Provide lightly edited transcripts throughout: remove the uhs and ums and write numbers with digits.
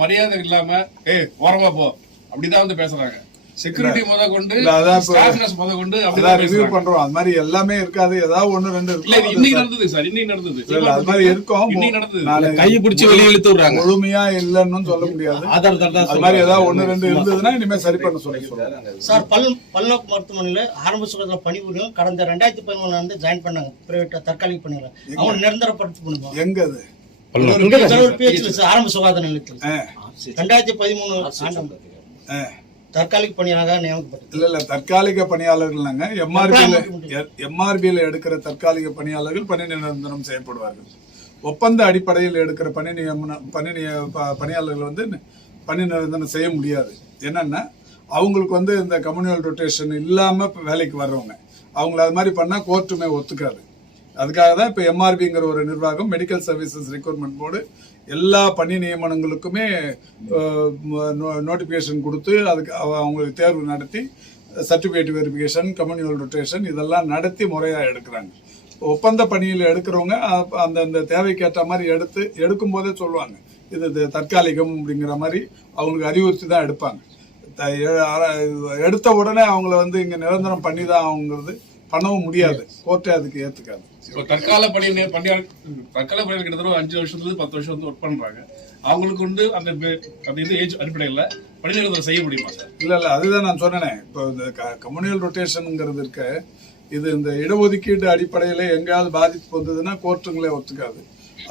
மரியாதை இல்லாம ஓரமா போ அப்படிதான் வந்து பேசுறாங்க. செக்யூரிட்டி முத கொண்டு ஸ்டாஃப்னஸ் முத கொண்டு அப்படிதான் ரிவ்யூ பண்றோம். அது மாதிரி எல்லாமே இருக்காது, ஏதாவது ஒன்னு ரெண்டு இல்ல. இன்னைக்கு நடந்தது சார், இன்னைக்கு நடந்தது. அது மாதிரி இருக்கும், இன்னைக்கு நடந்தது. கையை பிடிச்சி வெளியே இழுத்து விடுறாங்க. முழுமையா இல்லன்னு சொல்ல முடியாது. அது மாதிரி ஏதாவது ஒன்னு ரெண்டு இருந்ததுன்னா இனிமே சரி பண்ண சொல்லுங்க சார். பல்நோக்கு மருத்துவமனையில ஆரம்ப சுகாதார பணிபுரியும் கடந்த 2013 வந்து ஜாயின் பண்ணாங்க. பிரைவேட் தற்காலிக பணியில அவங்க நிரந்தரப்படுத்தி பண்ணுவாங்க. எங்க அது ஆரம்ப சுகாதார நிலையத்தில் 2013 தற்காலிக பணியாளராக நியமிக்கப்பட்டது. இல்ல தற்காலிக பணியாளர்கள் எம்ஆர்பியில எடுக்கிற தற்காலிக பணியாளர்கள் பணி நிரந்தரம் செய்யப்படுவார்கள். ஒப்பந்த அடிப்படையில் எடுக்கிற பணியாளர்கள் வந்து பணி நிரந்தரம் செய்ய முடியாது. என்னன்னா அவங்களுக்கு வந்து இந்த கம்யூனல் ரொட்டேஷன் இல்லாம வேலைக்கு வர்றவங்க அவங்கள அது மாதிரி பண்ணா கோர்ட்டுமே ஒத்துக்காது. அதுக்காக தான் இப்போ எம்ஆர்பிங்கிற ஒரு நிர்வாகம், மெடிக்கல் சர்வீசஸ் ரெக்ரூட்மெண்ட் போர்டு, எல்லா பணி நியமனங்களுக்குமே நோட்டிஃபிகேஷன் கொடுத்து அதுக்கு அவங்களுக்கு தேர்வு நடத்தி சர்டிஃபிகேட் வெரிஃபிகேஷன், கம்யூனல் ரொட்டேஷன் இதெல்லாம் நடத்தி முறையாக எடுக்கிறாங்க. ஒப்பந்த பணியில் எடுக்கிறவங்க அந்த தேவைக்கேற்ற மாதிரி எடுக்கும் போதே சொல்லுவாங்க இது தற்காலிகம் அப்படிங்கிற மாதிரி அவங்களுக்கு அறிவுறுத்தி தான் எடுப்பாங்க. எடுத்த உடனே அவங்கள வந்து இங்கே நிரந்தரம் பண்ணி தான் அவங்கிறது பண்ணவும் முடியாது, கோர்ட்டே அதுக்கு ஏத்துக்காது. தற்கால பணியாளர் கிட்டத்தட்ட 5 வருஷத்துல 10 வருஷம் வந்து ஒர்க் பண்றாங்க. அவங்களுக்கு வந்து அந்த ஏஜ் அடிப்படையில் பணி நிரந்தரம் செய்ய முடியுமா சார்? இல்ல அதுதான் நான் சொன்னேன். இப்போ இந்த கம்யூனல் ரொட்டேஷனுங்கிறது இருக்க, இது இந்த இடஒதுக்கீடு அடிப்படையில எங்கேயாவது பாதிப்பு வந்ததுன்னா கோர்ட்டுங்களே ஒத்துக்காது.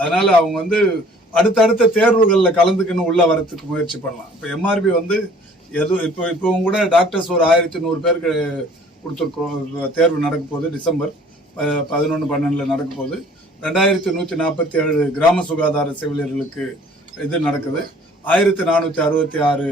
அதனால அவங்க வந்து அடுத்தடுத்த தேர்வுகளில் கலந்துக்குன்னு உள்ள வரத்துக்கு முயற்சி பண்ணலாம். இப்போ எம்ஆர்பி வந்து இப்பவும் கூட டாக்டர்ஸ் ஒரு 1100 பேருக்கு கொடுத்துருக்கோம். தேர்வு நடக்க போகுது, டிசம்பர் 11-12 நடக்க போகுது. 2147 கிராம சுகாதார செவிலியர்களுக்கு இது நடக்குது. 1466